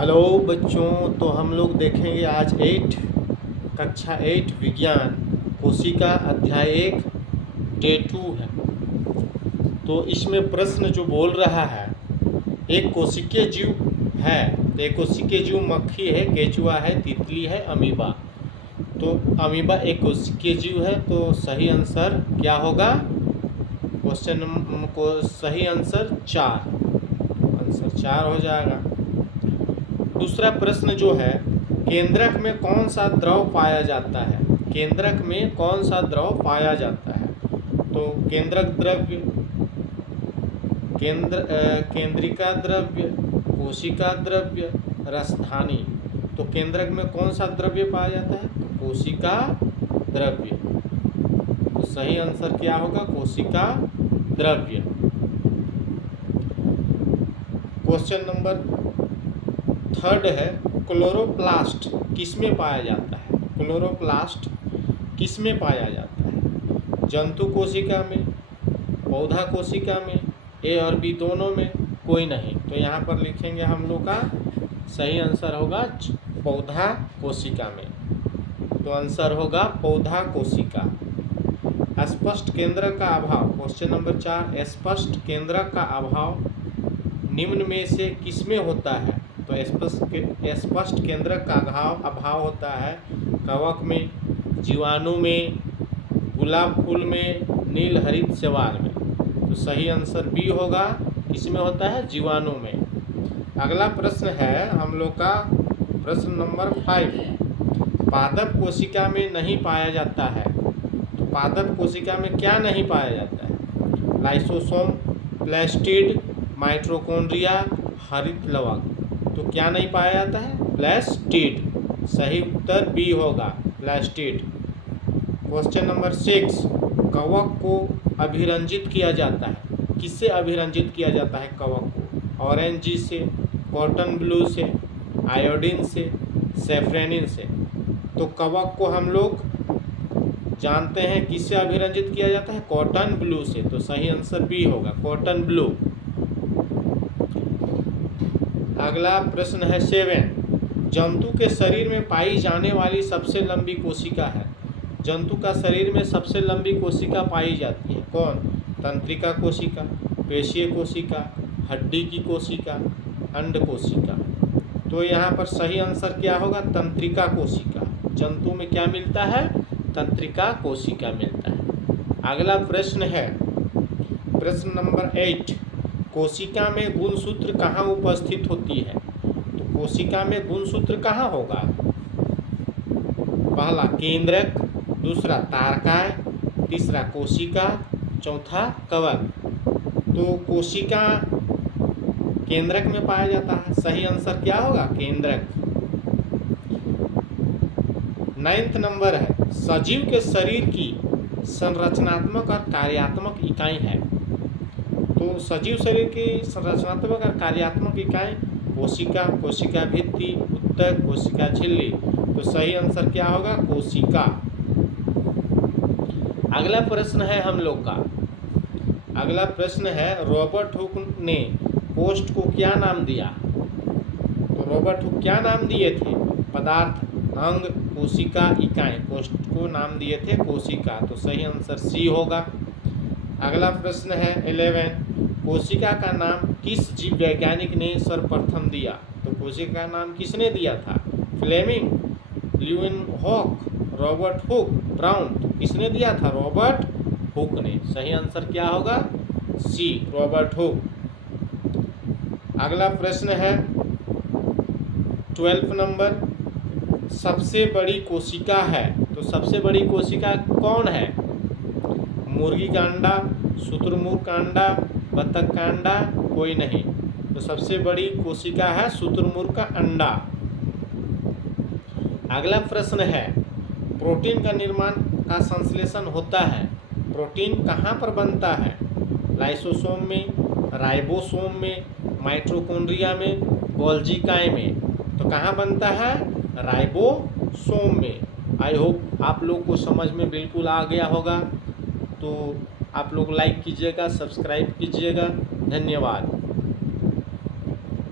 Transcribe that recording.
Hello बच्चों, तो हम लोग देखेंगे आज कक्षा 8 विज्ञान कोशिका अध्याय 1 डे 2 है। तो इसमें प्रश्न जो बोल रहा है, एक कोशिकीय जीव है। तो एक कोशिकीय जीव मक्खी है, केचुआ है, तितली है, अमीबा। तो अमीबा एक कोशिकीय जीव है, तो सही आंसर क्या होगा? क्वेश्चन को सही आंसर 4 हो जाएगा। दूसरा प्रश्न जो है, केंद्रक में कौन सा द्रव पाया जाता है? केंद्रक में कौन सा द्रव पाया जाता है? तो केंद्रक द्रव्य, केंद्रिका द्रव्य, कोशिका द्रव्य, रसधानी। तो केंद्रक में कौन सा द्रव्य पाया जाता है? तो कोशिका द्रव्य। तो सही आंसर क्या होगा? कोशिका द्रव्य। क्वेश्चन नंबर 3 है, क्लोरोप्लास्ट किसमें पाया जाता है? क्लोरोप्लास्ट किसमें पाया जाता है? जंतु कोशिका में, पौधा कोशिका में, ए और बी दोनों में, कोई नहीं। तो यहाँ पर लिखेंगे हम लोग का सही आंसर होगा पौधा कोशिका में। तो आंसर होगा पौधा कोशिका। स्पष्ट केंद्रक का अभाव, क्वेश्चन नंबर 4, स्पष्ट केंद्रक का अभाव निम्न में से किसमें होता है? तो स्पष्ट केंद्रक का अभाव होता है कवक में, जीवाणु में, गुलाब फूल में, नील हरित शैवाल में। तो सही आंसर बी होगा। किसमें होता है? जीवाणु में। अगला प्रश्न है हम लोग का प्रश्न नंबर 5, पादप कोशिका में नहीं पाया जाता है। तो पादप कोशिका में क्या नहीं पाया जाता है? लाइसोसोम, प्लास्टिड, माइटोकॉन्ड्रिया, हरित लवक। तो क्या नहीं पाया जाता है? प्लास्टिड। सही उत्तर बी होगा, प्लास्टिड। क्वेश्चन नंबर 6, कवक को अभिरंजित किया जाता है। किससे अभिरंजित किया जाता है कवक को? ऑरेंज जी से, कॉटन ब्लू से, आयोडीन से, सेफ्रेनिन से। तो कवक को हम लोग जानते हैं किससे अभिरंजित किया जाता है? कॉटन ब्लू से। तो सही आंसर बी होगा, कॉटन ब्लू। अगला प्रश्न है 7, जंतु के शरीर में पाई जाने वाली सबसे लंबी कोशिका है। जंतु का शरीर में सबसे लंबी कोशिका पाई जाती है, कौन? तंत्रिका कोशिका, पेशीय कोशिका, हड्डी की कोशिका, अंड कोशिका। तो यहाँ पर सही आंसर क्या होगा? तंत्रिका कोशिका। जंतु में क्या मिलता है? तंत्रिका कोशिका मिलता है। अगला प्रश्न है प्रश्न नंबर 8, कोशिका में गुणसूत्र कहाँ उपस्थित होती है? तो कोशिका में गुणसूत्र कहाँ होगा? पहला केंद्रक, दूसरा तारकाय, तीसरा कोशिका, चौथा कवक। तो कोशिका केंद्रक में पाया जाता है। सही आंसर क्या होगा? केंद्रक। 9th नंबर है, सजीव के शरीर की संरचनात्मक और कार्यात्मक इकाई है। तो सजीव शरीर की संरचनात्मक और कार्यात्मक इकाई कोशिका, कोशिका भित्ति, उत्तक, कोशिका झिल्ली। तो सही आंसर क्या होगा? कोशिका। अगला प्रश्न है हम लोग का, अगला प्रश्न है, रॉबर्ट हुक ने पोस्ट को क्या नाम दिया? तो रॉबर्ट हुक क्या नाम दिए थे? पदार्थ, अंग, कोशिका, इकाई। पोस्ट को नाम दिए थे कोशिका। तो सही आंसर सी होगा। अगला प्रश्न है 11, कोशिका का नाम किस जीव वैज्ञानिक ने सर्वप्रथम दिया? तो कोशिका का नाम किसने दिया था? Fleming, Leeuwenhoek, Robert Hooke, Brown. तो किसने दिया था? रॉबर्ट हुक ने। सही आंसर क्या होगा? सी, रॉबर्ट हुक। अगला प्रश्न है 12 नंबर, सबसे बड़ी कोशिका है। तो सबसे बड़ी कोशिका कौन है? मुर्गी का अंडा, शुतुरमुर्ग का अंडा, बतख का अंडा, कोई नहीं। तो सबसे बड़ी कोशिका है शुतुरमुर्ग का अंडा। अगला प्रश्न है, प्रोटीन का निर्माण का संश्लेषण होता है। प्रोटीन कहाँ पर बनता है? लाइसोसोम में, राइबोसोम में, माइटोकॉन्ड्रिया में, गोल्गी काय में। तो कहाँ बनता है? राइबोसोम में। आई होप आप लोग को समझ में बिल्कुल आ गया होगा। तो आप लोग लाइक कीजिएगा, सब्सक्राइब कीजिएगा। धन्यवाद।